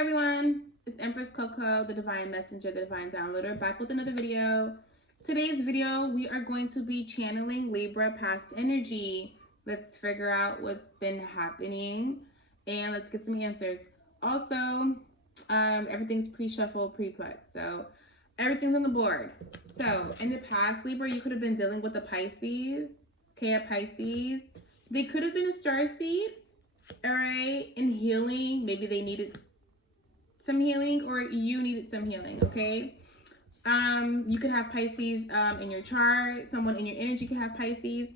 everyone, it's Empress Coco, the Divine Messenger, the Divine Downloader, back with another video. Today's video, we are going to be channeling Libra past energy. Let's figure out what's been happening and let's get some answers. Also, everything's pre-shuffled, pre-put, so everything's on the board. So, in the past, Libra, you could have been dealing with a Pisces, okay, a Pisces. They could have been a starseed, all right, in healing. Maybe they needed some healing or you needed some healing, okay? You could have Pisces in your chart. Someone in your energy could have Pisces.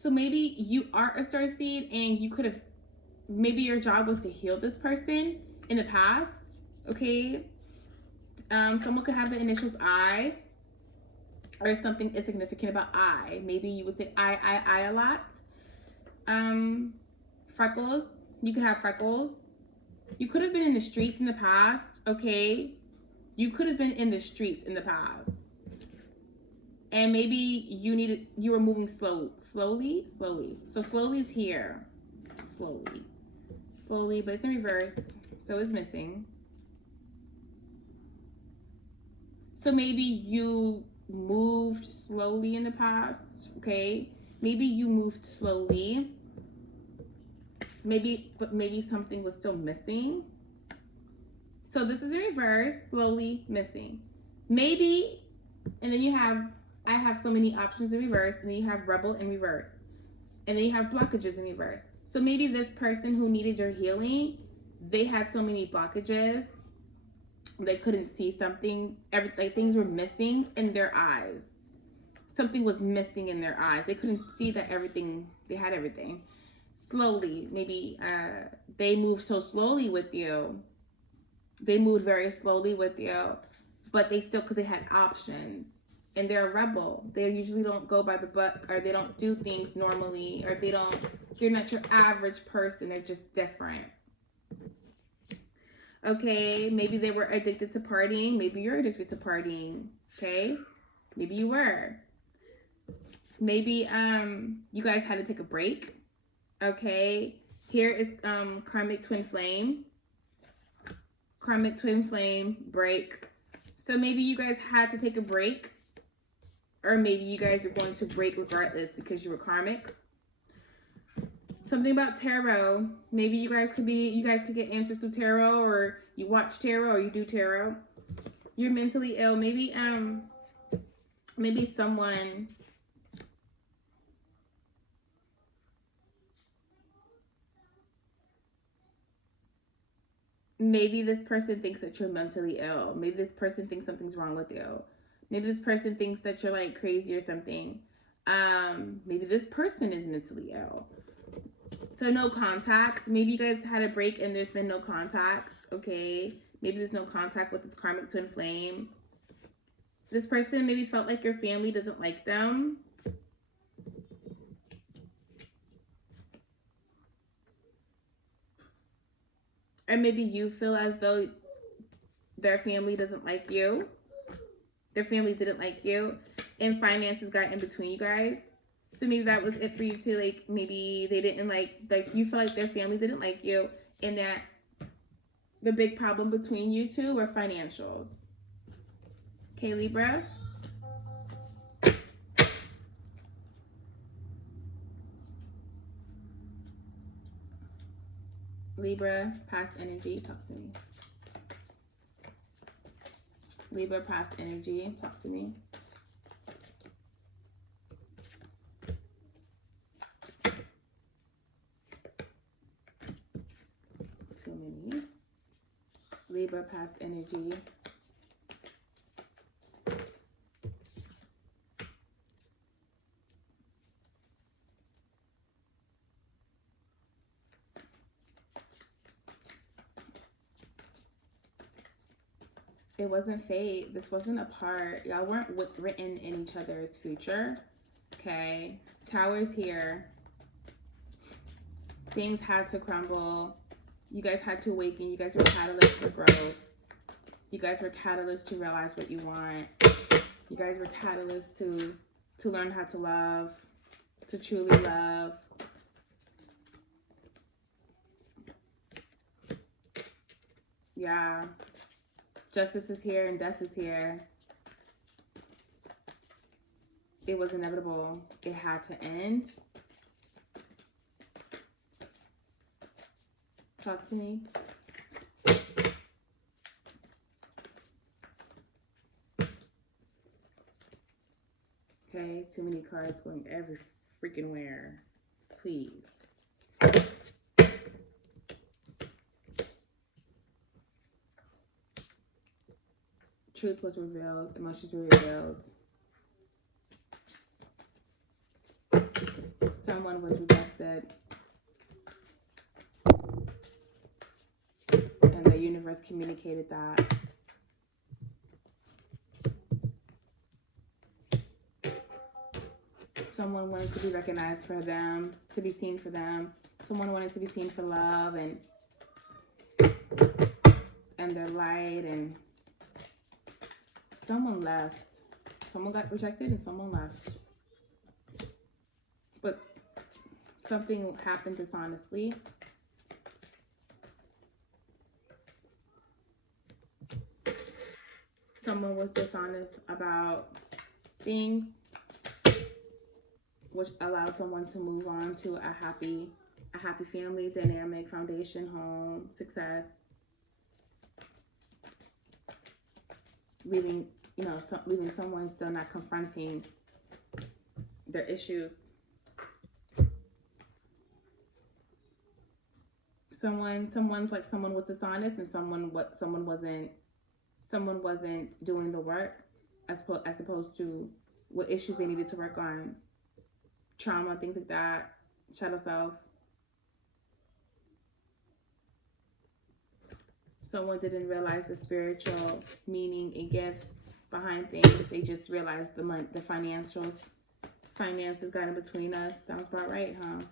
So maybe you are a starseed and you could have, maybe your job was to heal this person in the past, okay? Someone could have the initials I, or something is significant about I. Maybe you would say I a lot. Freckles. You could have freckles. You could have been in the streets in the past, okay? You could have been in the streets in the past. And maybe you were moving slowly. So slowly is here. Slowly, but it's in reverse. So it's missing. So maybe you moved slowly in the past, okay? Maybe you moved slowly. But maybe something was still missing. So this is in reverse, slowly, missing. Maybe, and then I have so many options in reverse, and then you have rebel in reverse. And then you have blockages in reverse. So maybe this person who needed your healing, they had so many blockages, they couldn't see something, like things were missing in their eyes. Something was missing in their eyes. They couldn't see that they had everything. Slowly, maybe they moved so slowly with you. They moved very slowly with you, but they still, because they had options. And they're a rebel. They usually don't go by the book, or they don't do things normally, or they're not your average person. They're just different. Okay, maybe they were addicted to partying. Maybe you're addicted to partying. Okay, maybe you were. Maybe you guys had to take a break. Okay, here is karmic twin flame. Karmic twin flame break. So maybe you guys had to take a break, or maybe you guys are going to break regardless because you were karmics. Something about tarot. Maybe you guys could get answers through tarot, or you watch tarot, or you do tarot. You're mentally ill. Maybe someone, maybe this person thinks that you're mentally ill. Maybe this person thinks something's wrong with you. Maybe this person thinks that you're like crazy or something. Maybe this person is mentally ill. So no contact. Maybe you guys had a break and there's been no contact. Okay. Maybe there's no contact with this karmic twin flame. This person maybe felt like your family doesn't like them. Or maybe you feel as though their family doesn't like you. Their family didn't like you. And finances got in between you guys. So maybe that was it for you too. Like maybe they didn't like you feel like their family didn't like you. And that the big problem between you two were financials. Okay, Libra. Libra, past energy, talk to me. Libra, past energy, talk to me. Too many. Libra, past energy. It wasn't fate. This wasn't a part. Y'all weren't written in each other's future. Okay. Tower's here. Things had to crumble. You guys had to awaken. You guys were catalysts for growth. You guys were catalysts to realize what you want. You guys were catalysts to learn how to love, to truly love. Yeah. Justice is here and death is here. It was inevitable. It had to end. Talk to me. Okay, too many cards going every freaking where. Please. Truth was revealed. Emotions were revealed. Someone was rejected. And the universe communicated that. Someone wanted to be recognized for them, to be seen for them. Someone wanted to be seen for love and their light, and someone left. Someone got rejected and someone left. But something happened dishonestly. Someone was dishonest about things, which allowed someone to move on to a happy family dynamic, foundation, home, success. Leaving someone still not confronting their issues. Someone was dishonest, and someone wasn't doing the work as opposed to what issues they needed to work on, trauma, things like that, shadow self. Someone didn't realize the spiritual meaning and gifts behind things. They just realized the money, the finances got in between us. Sounds about right, huh?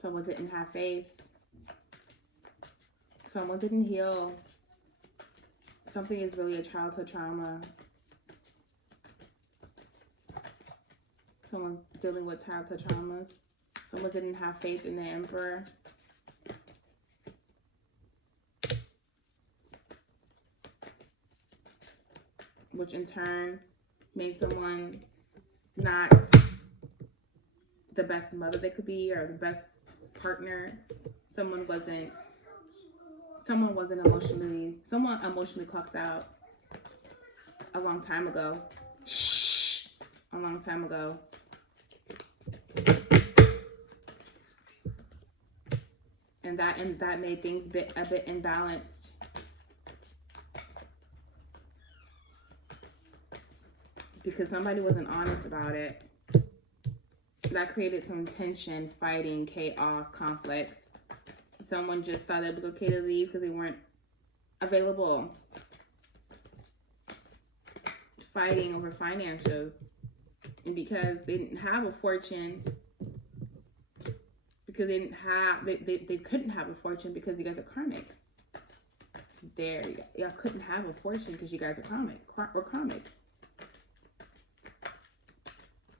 Someone didn't have faith. Someone didn't heal. Something is really a childhood trauma. Someone's dealing with childhood traumas. Someone didn't have faith in the emperor. Which in turn made someone not the best mother they could be or the best partner. Someone emotionally clocked out a long time ago. A long time ago. And that made things a bit imbalanced. Because somebody wasn't honest about it. That created some tension, fighting, chaos, conflict. Someone just thought it was okay to leave because they weren't available. Fighting over finances. And because they didn't have a fortune, because they couldn't have a fortune because you guys are karmics. Y'all couldn't have a fortune because you guys are karmics.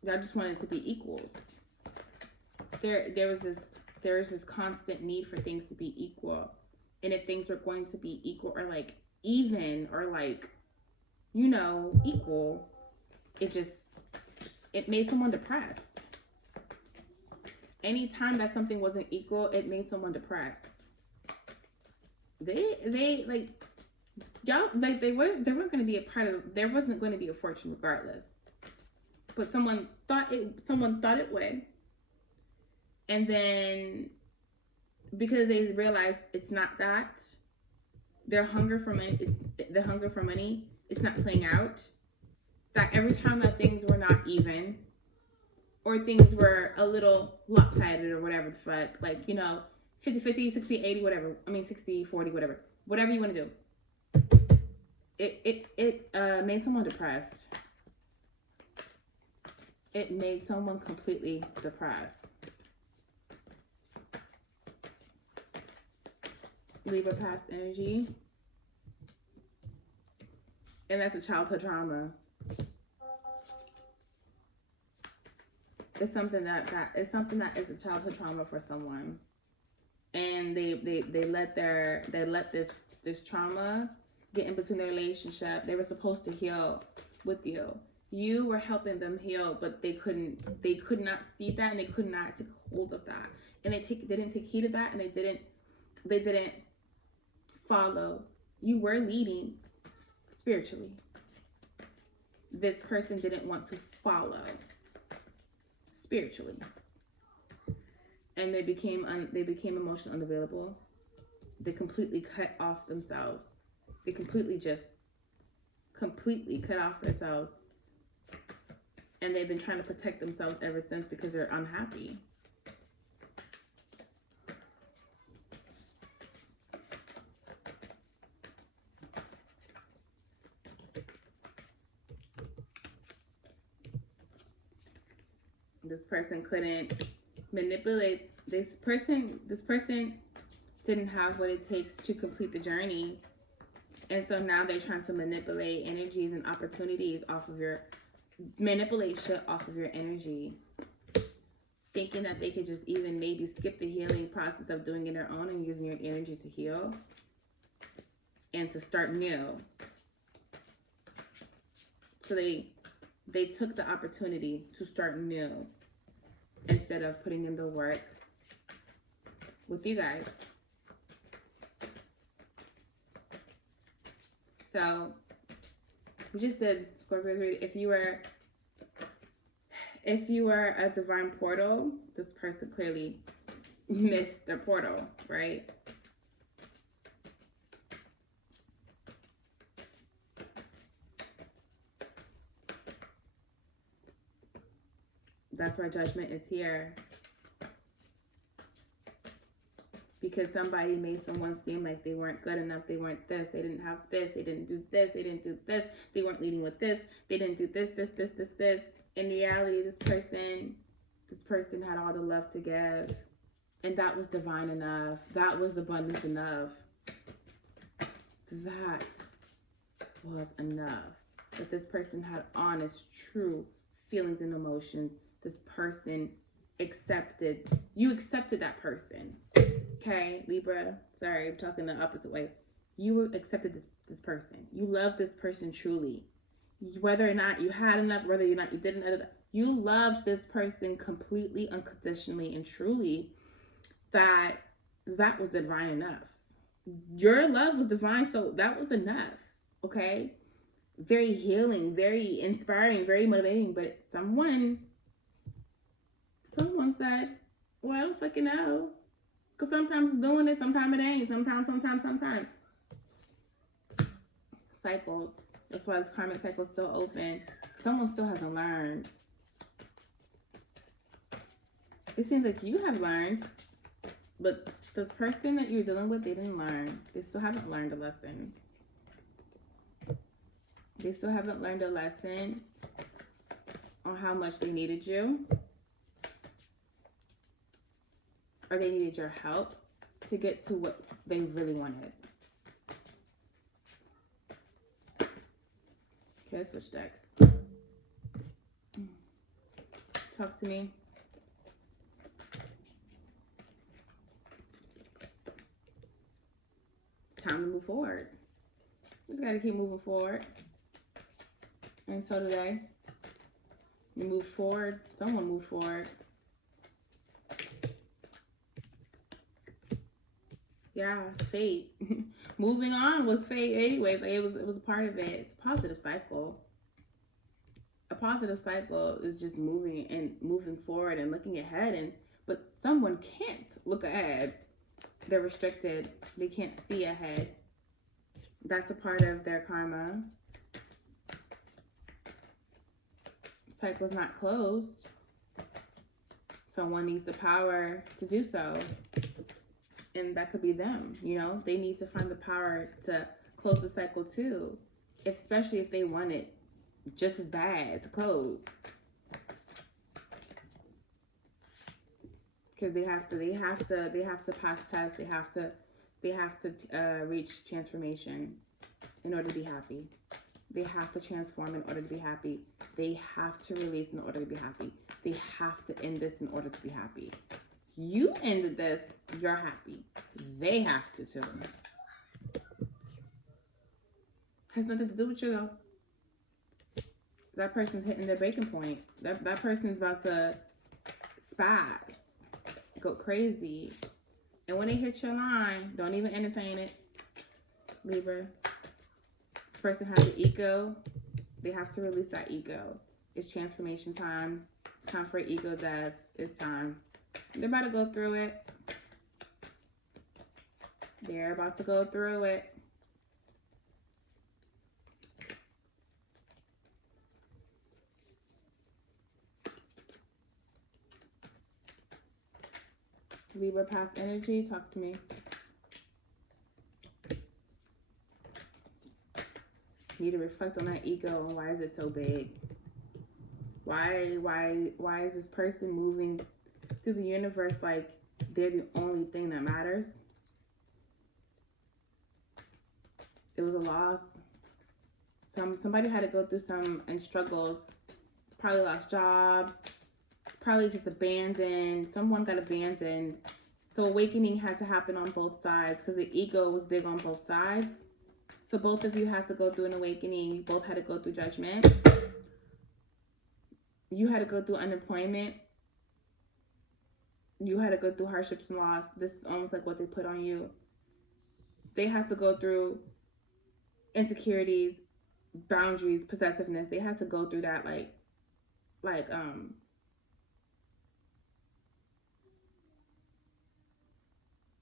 Y'all just wanted to be equals. There was this constant need for things to be equal. And if things were going to be equal or like even or like, equal, it made someone depressed. Anytime that something wasn't equal, it made someone depressed. They weren't going to be a part of, there wasn't going to be a fortune regardless. But someone thought it would. And then because they realized it's not that, their hunger for money, it's not playing out. That every time that things were not even, or things were a little lopsided or whatever the fuck, 50-50, 60-80, whatever. 60-40, whatever. Whatever you want to do. It made someone depressed. It made someone completely depressed. Libra past energy. And that's a childhood trauma. It's something that is a childhood trauma for someone. and they let this trauma get in between their relationship. They were supposed to heal with you. You were helping them heal, but they could not see that, and they could not take hold of that, and they didn't take heed of that, and they didn't follow. You were leading spiritually. This person didn't want to follow spiritually, and they became emotionally unavailable. They completely cut off themselves. They completely cut off themselves, and they've been trying to protect themselves ever since because they're unhappy. This person couldn't manipulate. This person didn't have what it takes to complete the journey. And so now they're trying to manipulate energies and opportunities manipulate shit off of your energy. Thinking that they could just even maybe skip the healing process of doing it their own and using your energy to heal and to start new. So they took the opportunity to start new instead of putting in the work with you guys. So we just did Scorpio's reading. If you were a divine portal, this person clearly missed their portal, right? That's why judgment is here. Because somebody made someone seem like they weren't good enough, they weren't this, they didn't have this, they didn't do this, they didn't do this, they weren't leading with this, they didn't do this. In reality, this person had all the love to give. And that was divine enough. That was abundance enough. That was enough. That this person had honest, true feelings and emotions. This person you accepted that person. Okay, Libra, sorry, I'm talking the opposite way. You accepted this person. You love this person truly. Whether or not you had enough, whether or not you didn't, you loved this person completely, unconditionally, and truly. That was divine enough. Your love was divine, so that was enough. Okay? Very healing, very inspiring, very motivating, but someone said, well, I don't fucking know. Because sometimes it's doing it, sometimes it ain't. Sometimes. Cycles. That's why this karmic cycle is still open. Someone still hasn't learned. It seems like you have learned, but this person that you're dealing with, they didn't learn. They still haven't learned a lesson. They still haven't learned a lesson on how much they needed you. Or they needed your help to get to what they really wanted. Okay, let's switch decks. Talk to me. Time to move forward. Just gotta keep moving forward. And so do they. You moved forward. Someone moved forward. Yeah, fate. Moving on was fate anyways. Like it was a part of it. It's a positive cycle. A positive cycle is just moving forward and looking ahead, but someone can't look ahead. They're restricted. They can't see ahead. That's a part of their karma. Cycle's not closed. Someone needs the power to do so. And that could be them, you know? They need to find the power to close the cycle too. Especially if they want it just as bad to close. Because they have to pass tests. They have to reach transformation in order to be happy. They have to transform in order to be happy. They have to release in order to be happy. They have to end this in order to be happy. You ended this, you're happy. They have to too. Has nothing to do with you though. That person's hitting their breaking point. That person's about to spaz, go crazy. And when they hit your line, don't even entertain it. Libra. This person has the ego. They have to release that ego. It's transformation time. Time for ego death. It's time. They're about to go through it. They're about to go through it. Libra past energy, talk to me. You need to reflect on that ego and why is it so big? Why is this person moving through the universe like they're the only thing that matters? It was a loss. Somebody had to go through some struggles. Probably lost jobs. Probably just abandoned. Someone got abandoned. So awakening had to happen on both sides because the ego was big on both sides. So both of you had to go through an awakening. You both had to go through judgment. You had to go through unemployment. You had to go through hardships and loss. This is almost like what they put on you. They had to go through insecurities, boundaries, possessiveness. They had to go through that they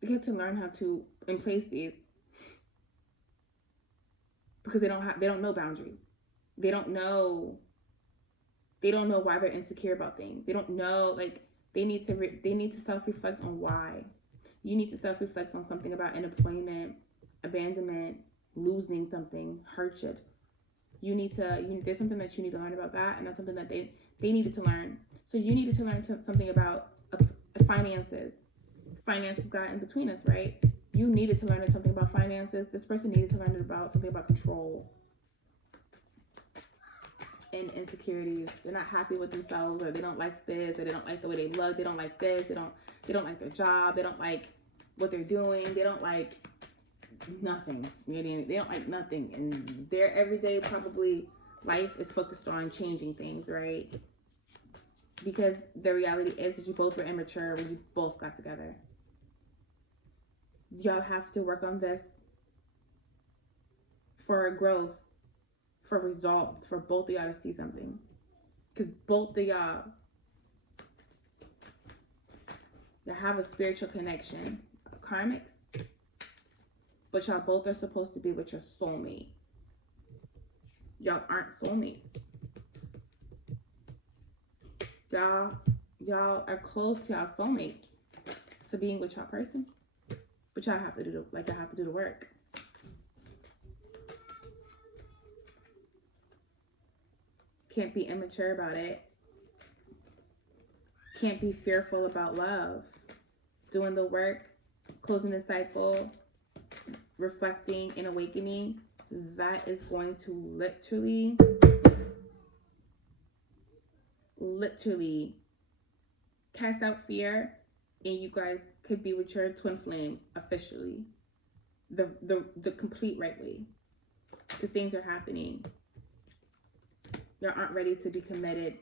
get to learn how to place these because they don't know boundaries. They don't know why they're insecure about things. They don't know, like, they need to self-reflect on why. You need to self-reflect on something about unemployment, abandonment, losing something, hardships. There's something that you need to learn about that, and that's something that they needed to learn. So you needed to learn something about finances. Finances got in between us, right? You needed to learn something about finances. This person needed to learn about something about control and insecurities. They're not happy with themselves, or they don't like this, or they don't like the way they look. They don't like this. They don't like their job. They don't like what they're doing. They don't like nothing. They don't like nothing. And their everyday probably life is focused on changing things, right? Because the reality is that you both were immature when you both got together. Y'all have to work on this for growth, for results, for both of y'all to see something. Because both of y'all have a spiritual connection, karmics, but y'all both are supposed to be with your soulmate. Y'all aren't soulmates. Y'all are close to y'all soulmates, to being with y'all person, but y'all have to do the work. Can't be immature about it. Can't be fearful about love. Doing the work, closing the cycle, reflecting and awakening, that is going to literally cast out fear, and you guys could be with your twin flames officially, the complete right way, because things are happening. Y'all aren't ready to be committed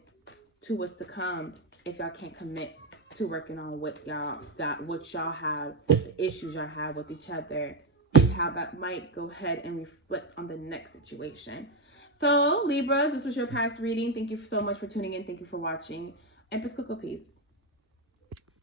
to what's to come if y'all can't commit to working on what y'all have, the issues y'all have with each other, and how that might go ahead and reflect on the next situation. So, Libras, this was your past reading. Thank you so much for tuning in. Thank you for watching. Empress Coco, peace.